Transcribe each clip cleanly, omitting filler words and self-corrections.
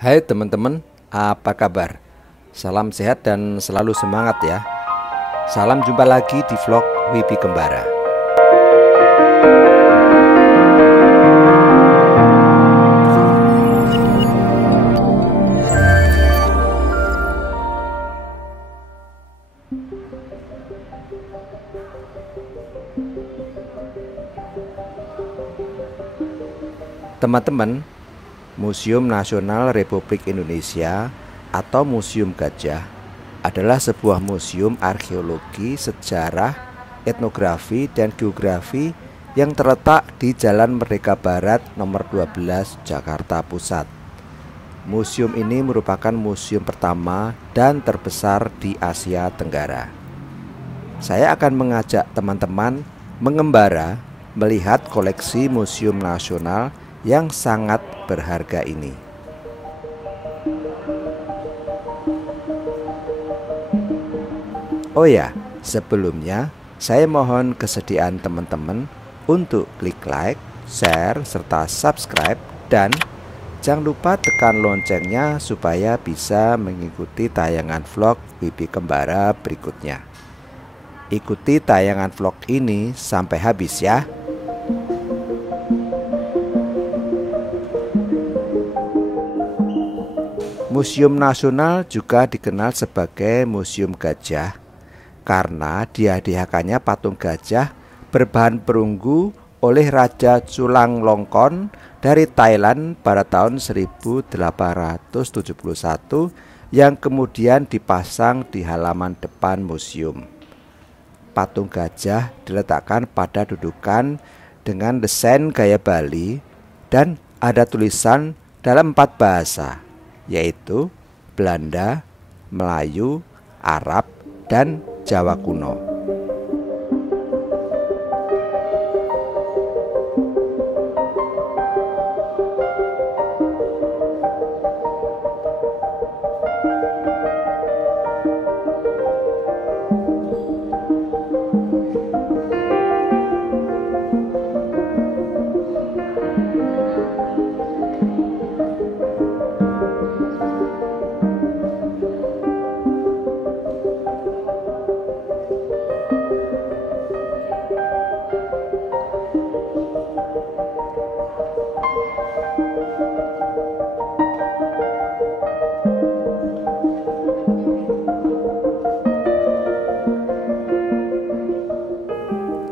Hai teman-teman, apa kabar? Salam sehat dan selalu semangat ya. Salam jumpa lagi di vlog Wibi Kembara. Teman-teman, Museum Nasional Republik Indonesia atau Museum Gajah adalah sebuah museum arkeologi, sejarah, etnografi, dan geografi yang terletak di Jalan Merdeka Barat nomor 12 Jakarta Pusat. Museum ini merupakan museum pertama dan terbesar di Asia Tenggara. Saya akan mengajak teman-teman mengembara melihat koleksi Museum Nasional yang sangat berharga ini. Oh ya, sebelumnya saya mohon kesediaan teman-teman untuk klik like, share, serta subscribe, dan jangan lupa tekan loncengnya supaya bisa mengikuti tayangan vlog Wibi Kembara berikutnya. Ikuti tayangan vlog ini sampai habis ya. Museum Nasional juga dikenal sebagai Museum Gajah karena dihadiahkannya patung gajah berbahan perunggu oleh Raja Chulalongkorn dari Thailand pada tahun 1871 yang kemudian dipasang di halaman depan museum. Patung gajah diletakkan pada dudukan dengan desain gaya Bali dan ada tulisan dalam 4 bahasa, yaitu Belanda, Melayu, Arab, dan Jawa kuno.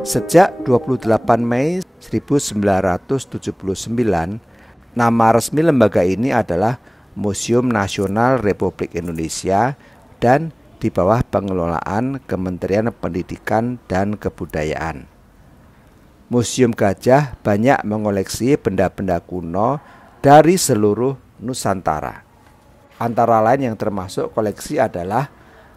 Sejak 28 Mei 1979, nama resmi lembaga ini adalah Museum Nasional Republik Indonesia dan di bawah pengelolaan Kementerian Pendidikan dan Kebudayaan. Museum Gajah banyak mengoleksi benda-benda kuno dari seluruh Nusantara. Antara lain yang termasuk koleksi adalah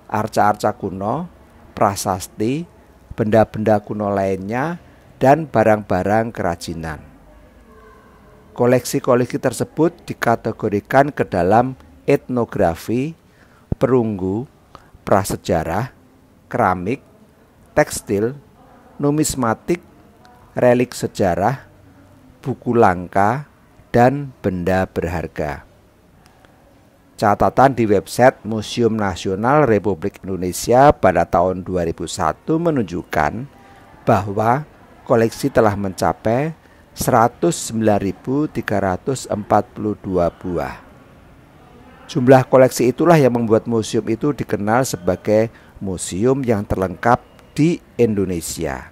arca-arca kuno, prasasti, benda-benda kuno lainnya, dan barang-barang kerajinan. Koleksi-koleksi tersebut dikategorikan ke dalam etnografi, perunggu, prasejarah, keramik, tekstil, numismatik, relik sejarah, buku langka, dan benda berharga. Catatan di website Museum Nasional Republik Indonesia pada tahun 2001 menunjukkan bahwa koleksi telah mencapai 109.342 buah. Jumlah koleksi itulah yang membuat museum itu dikenal sebagai museum yang terlengkap di Indonesia.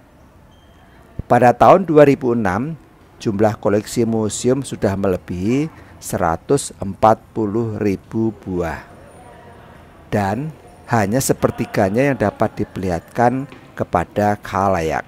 Pada tahun 2006, jumlah koleksi museum sudah melebihi 140.000 buah, dan hanya sepertiganya yang dapat diperlihatkan kepada khalayak.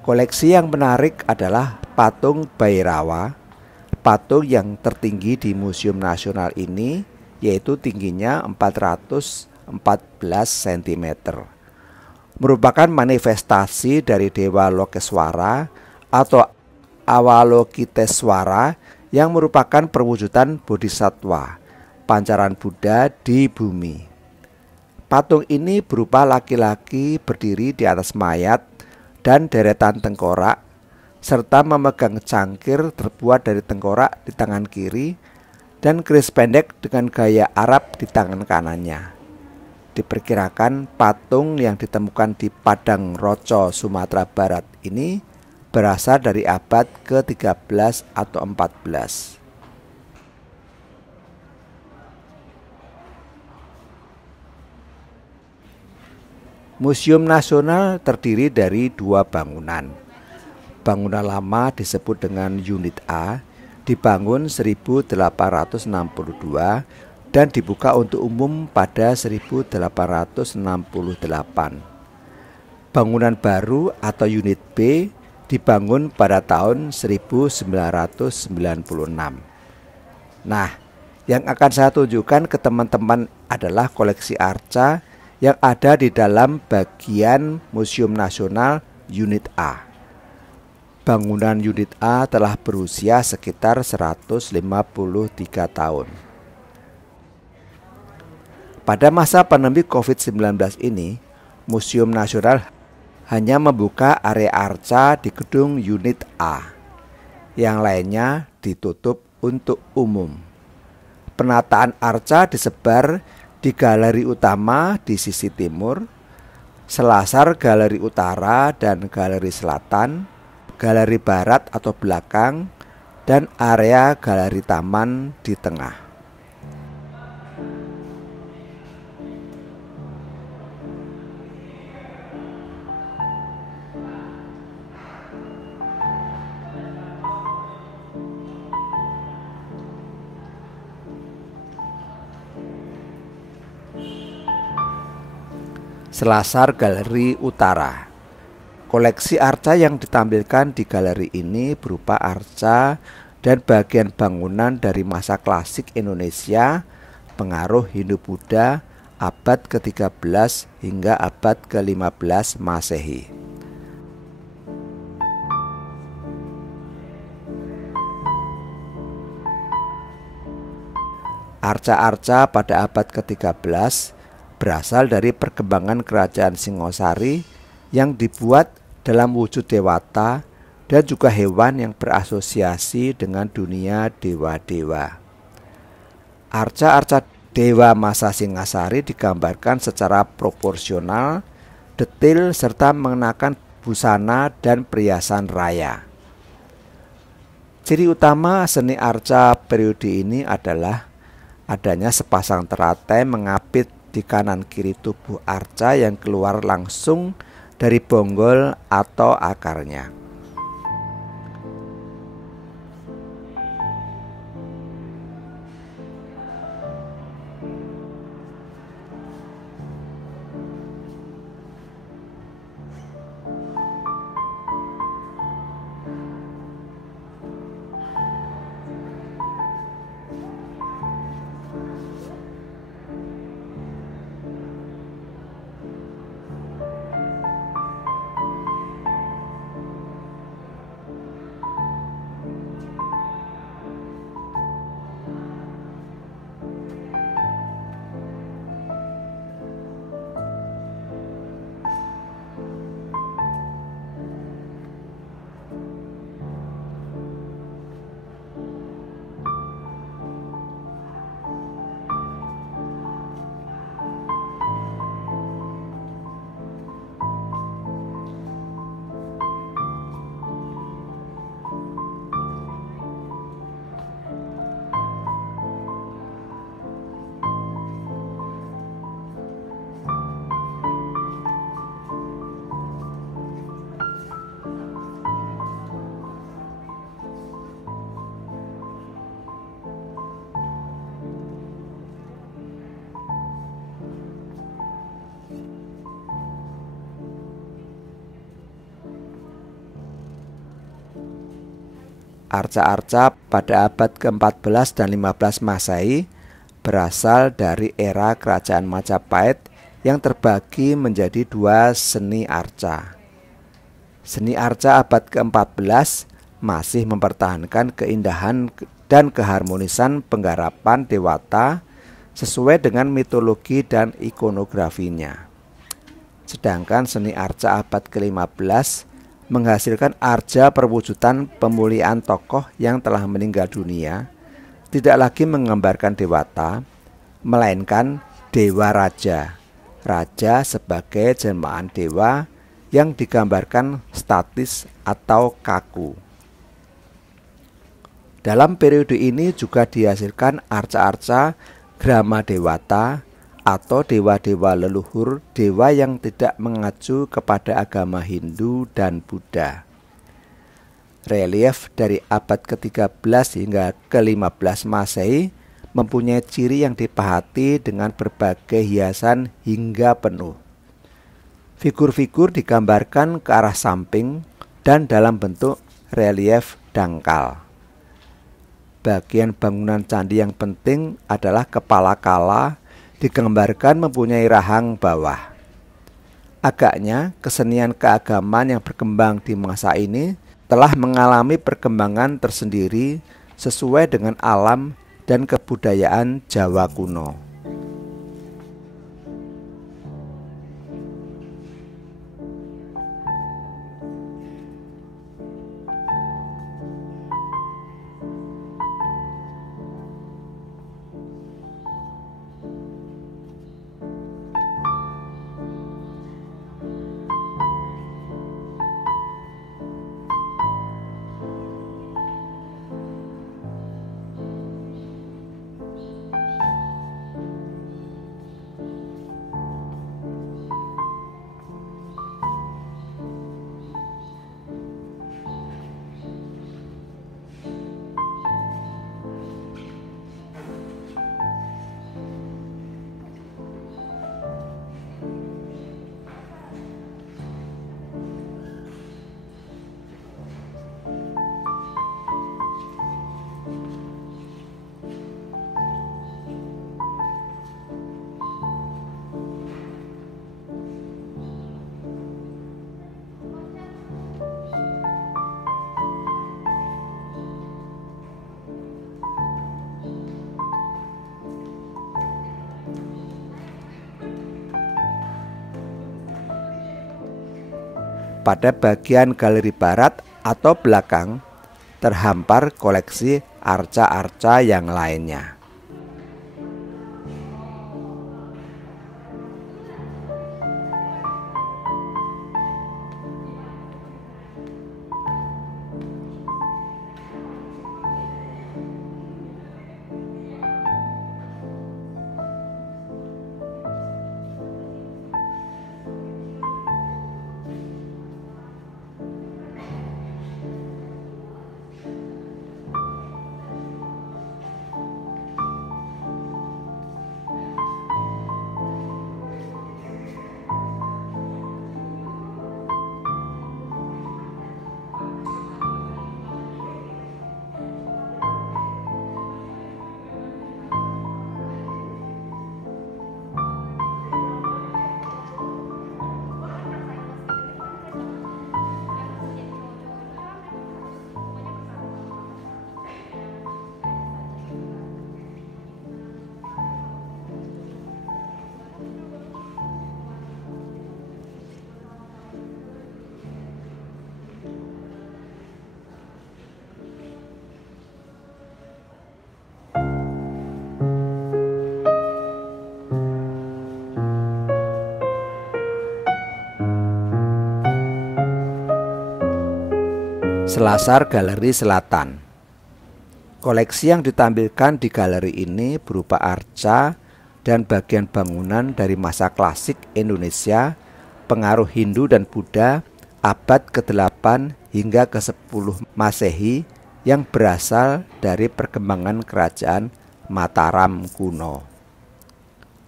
Koleksi yang menarik adalah patung Bhairava. Patung yang tertinggi di Museum Nasional ini yaitu tingginya 414 cm. Merupakan manifestasi dari Dewa Lokeswara atau Avalokiteswara yang merupakan perwujudan Bodhisattva, pancaran Buddha di bumi. Patung ini berupa laki-laki berdiri di atas mayat dan deretan tengkorak, serta memegang cangkir terbuat dari tengkorak di tangan kiri dan keris pendek dengan gaya Arab di tangan kanannya. Diperkirakan patung yang ditemukan di Padang Roco, Sumatera Barat ini berasal dari abad ke-13 atau 14. Museum Nasional terdiri dari dua bangunan. Bangunan lama disebut dengan Unit A, dibangun 1862 dan dibuka untuk umum pada 1868. Bangunan baru atau Unit B dibangun pada tahun 1996. Nah, yang akan saya tunjukkan ke teman-teman adalah koleksi arca yang ada di dalam bagian Museum Nasional Unit A. Bangunan Unit A telah berusia sekitar 153 tahun. Pada masa pandemi COVID-19 ini, Museum Nasional hanya membuka area arca di gedung Unit A. Yang lainnya ditutup untuk umum. Penataan arca disebar di galeri utama di sisi timur, selasar galeri utara dan galeri selatan, galeri barat atau belakang, dan area galeri taman di tengah. Selasar galeri utara. Koleksi arca yang ditampilkan di galeri ini berupa arca dan bagian bangunan dari masa klasik Indonesia, pengaruh Hindu-Buddha abad ke-13 hingga abad ke-15 Masehi. Arca-arca pada abad ke-13 berasal dari perkembangan kerajaan Singosari yang dibuat dalam wujud dewata dan juga hewan yang berasosiasi dengan dunia dewa-dewa. Arca-arca dewa masa Singasari digambarkan secara proporsional, detail serta mengenakan busana dan perhiasan raya. Ciri utama seni arca periode ini adalah adanya sepasang teratai mengapit di kanan kiri tubuh arca yang keluar langsung dari bonggol atau akarnya. Arca-arca pada abad ke-14 dan 15 Masehi berasal dari era Kerajaan Majapahit yang terbagi menjadi dua seni arca. Seni arca abad ke-14 masih mempertahankan keindahan dan keharmonisan penggarapan dewata sesuai dengan mitologi dan ikonografinya. Sedangkan seni arca abad ke-15 menghasilkan arca perwujudan pemuliaan tokoh yang telah meninggal dunia, tidak lagi menggambarkan dewata, melainkan dewa raja. Raja sebagai jelmaan dewa yang digambarkan statis atau kaku. Dalam periode ini juga dihasilkan arca-arca grama dewata atau dewa-dewa leluhur, dewa yang tidak mengacu kepada agama Hindu dan Buddha. Relief dari abad ke-13 hingga ke-15 Masehi mempunyai ciri yang dipahati dengan berbagai hiasan hingga penuh. Figur-figur digambarkan ke arah samping dan dalam bentuk relief dangkal. Bagian bangunan candi yang penting adalah kepala kala, digambarkan mempunyai rahang bawah. Agaknya kesenian keagamaan yang berkembang di masa ini telah mengalami perkembangan tersendiri sesuai dengan alam dan kebudayaan Jawa kuno. Pada bagian galeri barat atau belakang terhampar koleksi arca-arca yang lainnya. Selasar Galeri Selatan. Koleksi yang ditampilkan di galeri ini berupa arca dan bagian bangunan dari masa klasik Indonesia, pengaruh Hindu dan Buddha abad ke-8 hingga ke-10 Masehi yang berasal dari perkembangan kerajaan Mataram kuno.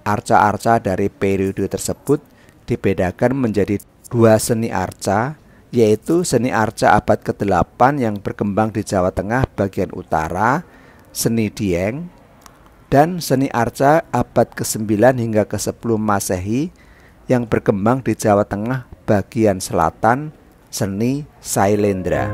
Arca-arca dari periode tersebut dibedakan menjadi dua seni arca, yaitu seni arca abad ke-8 yang berkembang di Jawa Tengah bagian utara, seni Dieng, dan seni arca abad ke-9 hingga ke-10 Masehi yang berkembang di Jawa Tengah bagian selatan, seni Sailendra.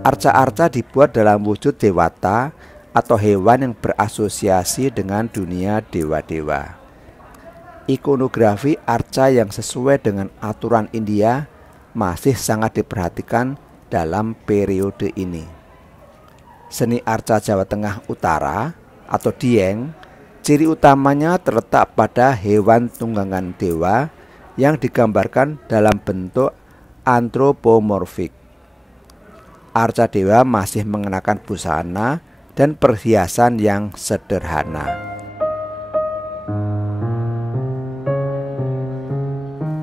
Arca-arca dibuat dalam wujud dewata atau hewan yang berasosiasi dengan dunia dewa-dewa. Ikonografi arca yang sesuai dengan aturan India masih sangat diperhatikan dalam periode ini. Seni arca Jawa Tengah Utara atau Dieng, ciri utamanya terletak pada hewan tunggangan dewa yang digambarkan dalam bentuk antropomorfik. Arca dewa masih mengenakan busana dan perhiasan yang sederhana.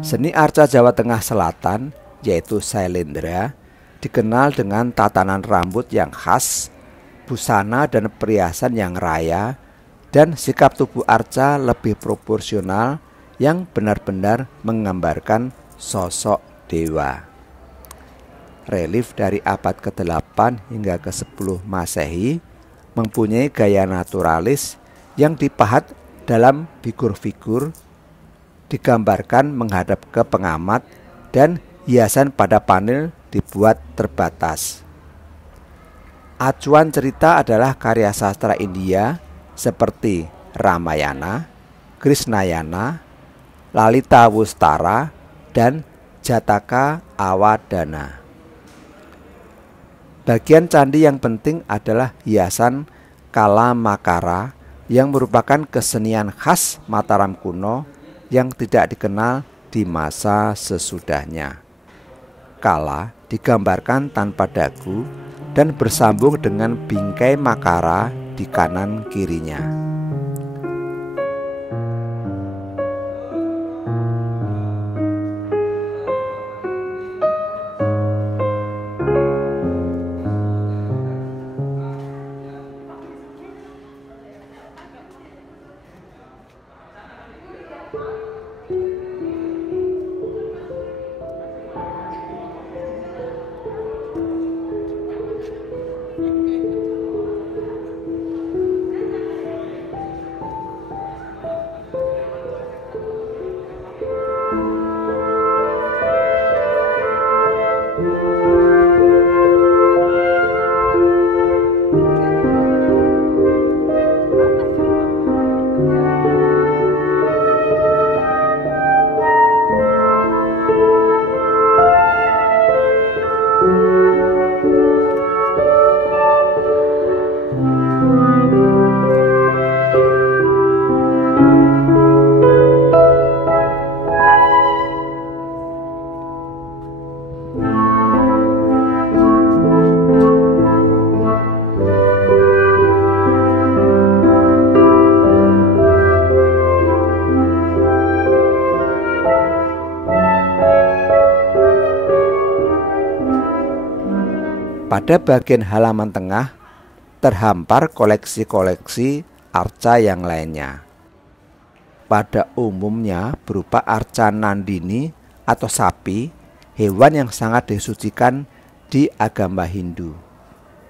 Seni arca Jawa Tengah Selatan, yaitu Sailendra, dikenal dengan tatanan rambut yang khas, busana dan perhiasan yang raya, dan sikap tubuh arca lebih proporsional yang benar-benar menggambarkan sosok dewa. Relief dari abad ke-8 hingga ke-10 Masehi mempunyai gaya naturalis yang dipahat dalam figur-figur, digambarkan menghadap ke pengamat, dan hiasan pada panel dibuat terbatas. Acuan cerita adalah karya sastra India seperti Ramayana, Krishnayana, Lalita Wustara, dan Jataka Awadana. Bagian candi yang penting adalah hiasan Kala Makara yang merupakan kesenian khas Mataram kuno yang tidak dikenal di masa sesudahnya. Kala digambarkan tanpa dagu dan bersambung dengan bingkai Makara di kanan kirinya. Pada bagian halaman tengah terhampar koleksi-koleksi arca yang lainnya. Pada umumnya berupa arca Nandini atau sapi, hewan yang sangat disucikan di agama Hindu.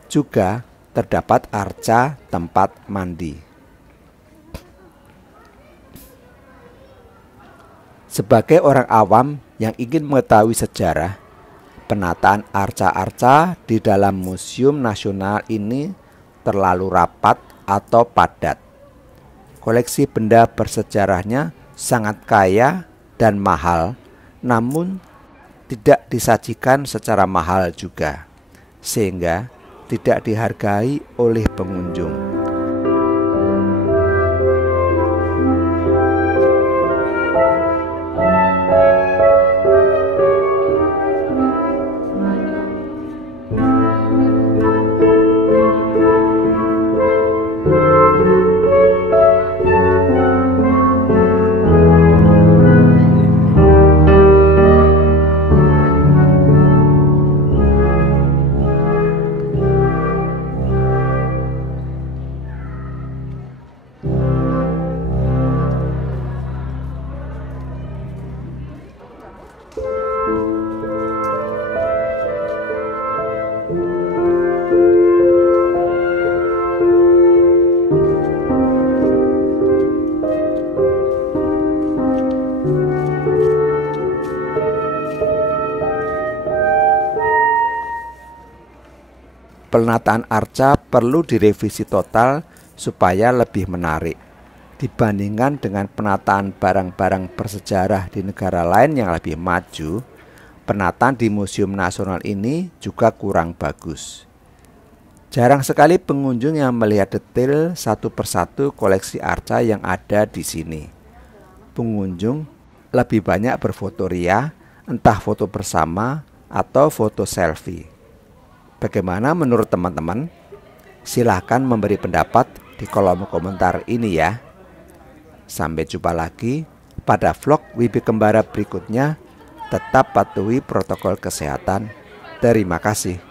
Juga terdapat arca tempat mandi. Sebagai orang awam yang ingin mengetahui sejarah, penataan arca-arca di dalam Museum Nasional ini terlalu rapat atau padat. Koleksi benda bersejarahnya sangat kaya dan mahal, namun tidak disajikan secara mahal juga, sehingga tidak dihargai oleh pengunjung. penataan arca perlu direvisi total supaya lebih menarik. Dibandingkan dengan penataan barang-barang bersejarah di negara lain yang lebih maju, penataan di Museum Nasional ini juga kurang bagus. Jarang sekali pengunjung yang melihat detail satu persatu koleksi arca yang ada di sini. Pengunjung lebih banyak berfoto ria, entah foto bersama atau foto selfie. Bagaimana menurut teman-teman? Silahkan memberi pendapat di kolom komentar ini ya. Sampai jumpa lagi pada vlog Wibi Kembara berikutnya. Tetap patuhi protokol kesehatan. Terima kasih.